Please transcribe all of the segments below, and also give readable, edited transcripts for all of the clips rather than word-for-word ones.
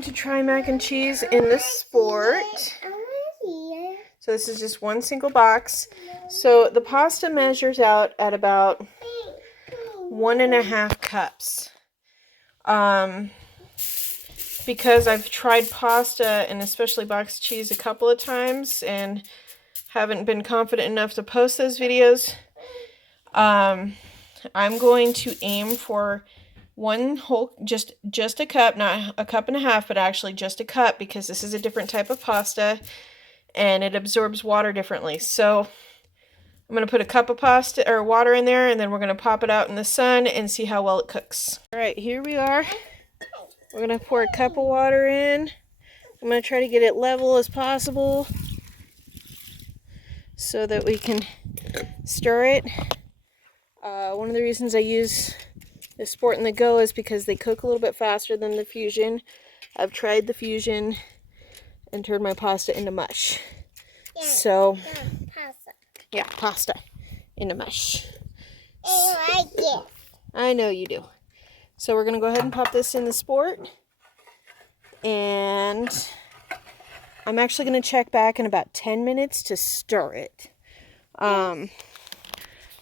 going to try mac and cheese in the Sport. So this is just one single box. So the pasta measures out at about 1.5 cups. Because I've tried pasta and especially boxed cheese a couple of times and haven't been confident enough to post those videos, I'm going to aim for one whole, just a cup, not a cup and a half, but actually just a cup, because this is a different type of pasta and it absorbs water differently. So I'm going to put a cup of pasta or water in there, and then we're going to pop it out in the sun and see how well it cooks. All right, here we are. We're going to pour a cup of water in. I'm going to try to get it level as possible so that we can stir it. One of the reasons I use the Sport and the Go is because they cook a little bit faster than the Fusion. I've tried the Fusion and turned my pasta into mush. Pasta into mush. I like it. I know you do. So we're going to go ahead and pop this in the Sport. And I'm actually going to check back in about 10 minutes to stir it.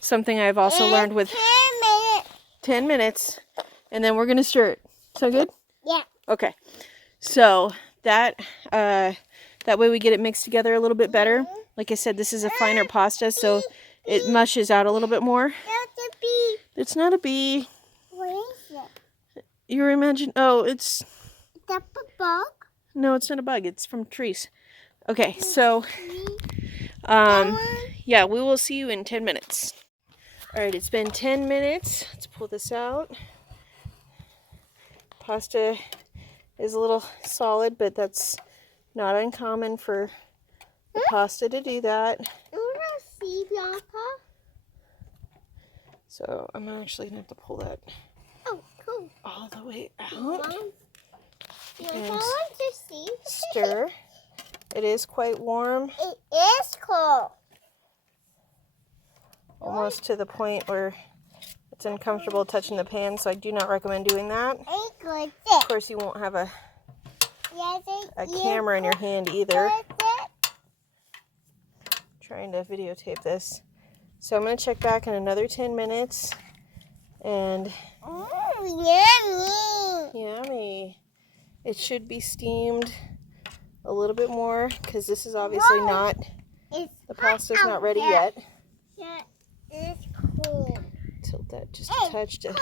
Something I've also learned with 10 minutes, and then we're going to stir it. Sound good? Yeah. Okay. So that way we get it mixed together a little bit better. Like I said, this is a finer pasta, so it mushes out a little bit more. That's a bee. It's not a bee. What is it? You're imagining, oh, it's... Is that a bug? No, it's not a bug. It's from trees. Okay, so, yeah, we will see you in 10 minutes. All right, it's been 10 minutes. Let's pull this out. Pasta is a little solid, but that's not uncommon for the pasta to do that. See, Bianca? So I'm actually going to have to pull that Oh, cool. all the way out. I And want to see. stir. It is quite warm. It is cool. Almost to the point where it's uncomfortable touching the pan, so I do not recommend doing that. Of course, you won't have a camera in your hand either. Trying to videotape this. So I'm going to check back in another 10 minutes. And yummy. It should be steamed a little bit more, because this is obviously not, the pasta's not ready yet. Yeah, it's cool. Tilt that just a touch to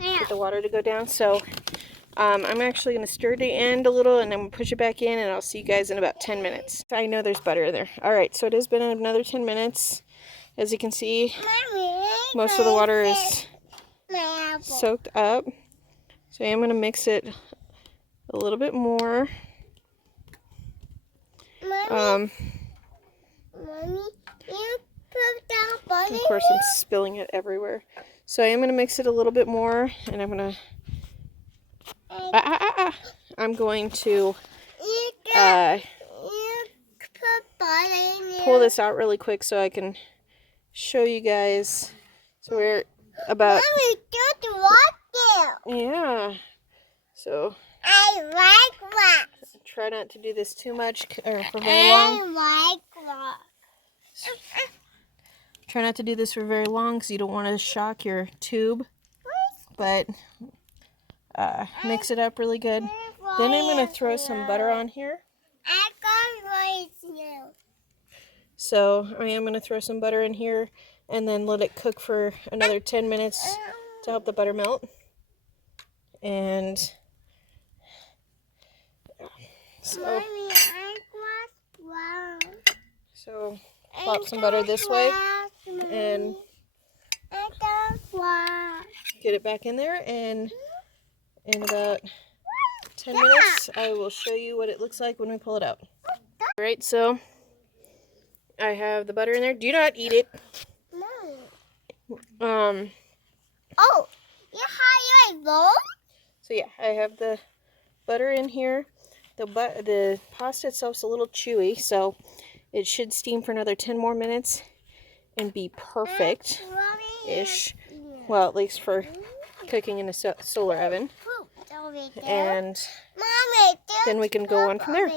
get the water to go down. So I'm actually going to stir the end a little, and then we'll push it back in, and I'll see you guys in about 10 minutes. I know there's butter in there. All right, so it has been another 10 minutes. As you can see, most of the water is soaked up. So I am going to mix it a little bit more. Mommy, you put down butter. Of course, I'm spilling it everywhere. So I am going to mix it a little bit more, and I'm going to pull this out really quick so I can show you guys. So we're about... Mommy, don't want it. Yeah. So I like that. try not to do this too much or for very long. I like that. Try not to do this for very long because you don't want to shock your tube. But mix it up really good. Then I'm going to throw some butter on here. I got you. So I am going to throw some butter in here and then let it cook for another 10 minutes to help the butter melt. And so plop some butter this way and get it back in there, and in about 10 minutes I will show you what it looks like when we pull it out. Alright, so I have the butter in there. Do not eat it. Oh, you highlight those? So yeah, I have the butter in here. The pasta itself's a little chewy, so it should steam for another 10 more minutes and be perfect-ish. Well, at least for cooking in a solar oven. And Mommy, then we can go on from there.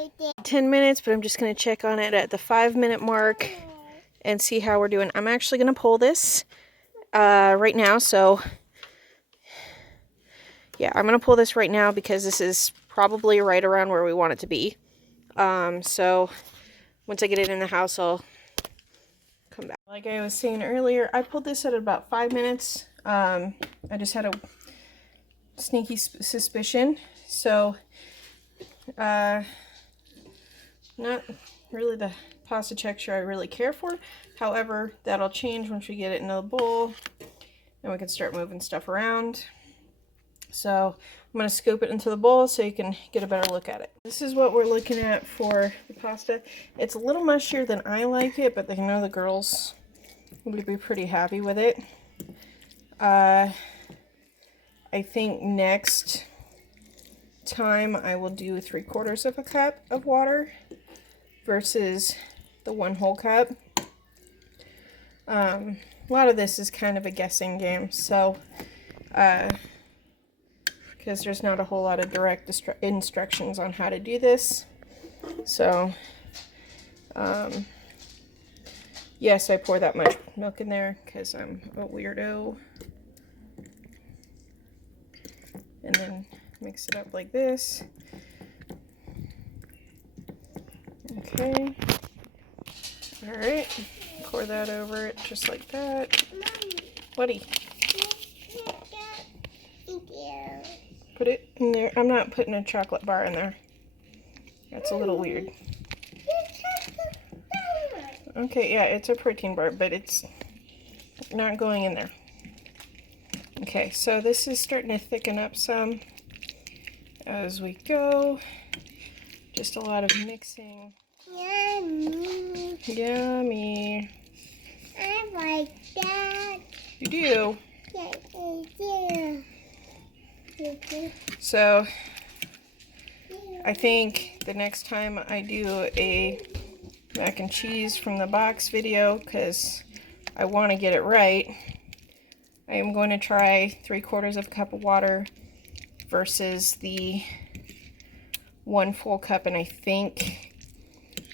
10 minutes, but I'm just going to check on it at the 5-minute mark and see how we're doing. I'm actually going to pull this right now, so yeah, I'm going to pull this right now because this is probably right around where we want it to be. So once I get it in the house, I'll come back. Like I was saying earlier, I pulled this at about 5 minutes. I just had a sneaky suspicion, so not really the pasta texture I really care for. However, that'll change once we get it in the bowl and we can start moving stuff around. So I'm going to scoop it into the bowl so you can get a better look at it. This is what we're looking at for the pasta. It's a little mushier than I like it, but I know the girls would be pretty happy with it. I think next time I will do 3/4 of a cup of water versus the 1 whole cup. A lot of this is kind of a guessing game, so because there's not a whole lot of direct instructions on how to do this. So yes, I pour that much milk in there because I'm a weirdo. And then mix it up like this. Okay. Alright. Pour that over it just like that. Buddy. Put it in there. I'm not putting a chocolate bar in there. That's a little weird. Okay, yeah, it's a protein bar, but it's not going in there. Okay, so this is starting to thicken up some as we go. Just a lot of mixing. Yummy. Yummy. I like that. You do? Yes, I do. So, I think the next time I do a mac and cheese from the box video, because I want to get it right, I am going to try 3/4 of a cup of water versus the 1 full cup, and I think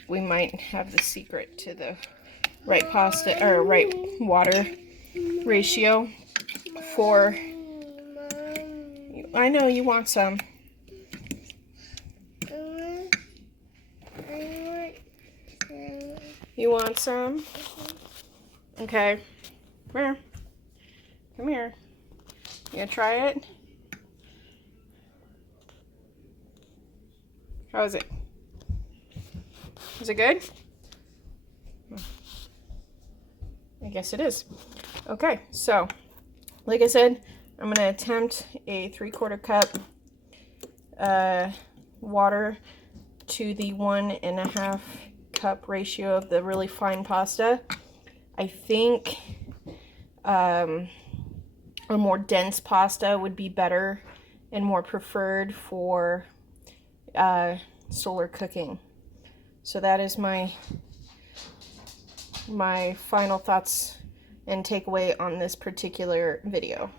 we might have the secret to the right pasta or right water ratio for. I know you want some. You want some? Okay. Come here. Come here. You gonna try it? How is it? Is it good? I guess it is. Okay, so like I said, I'm gonna attempt a 3/4 cup water to the 1.5 cup ratio of the really fine pasta. I think a more dense pasta would be better and more preferred for solar cooking. So that is my final thoughts and takeaway on this particular video.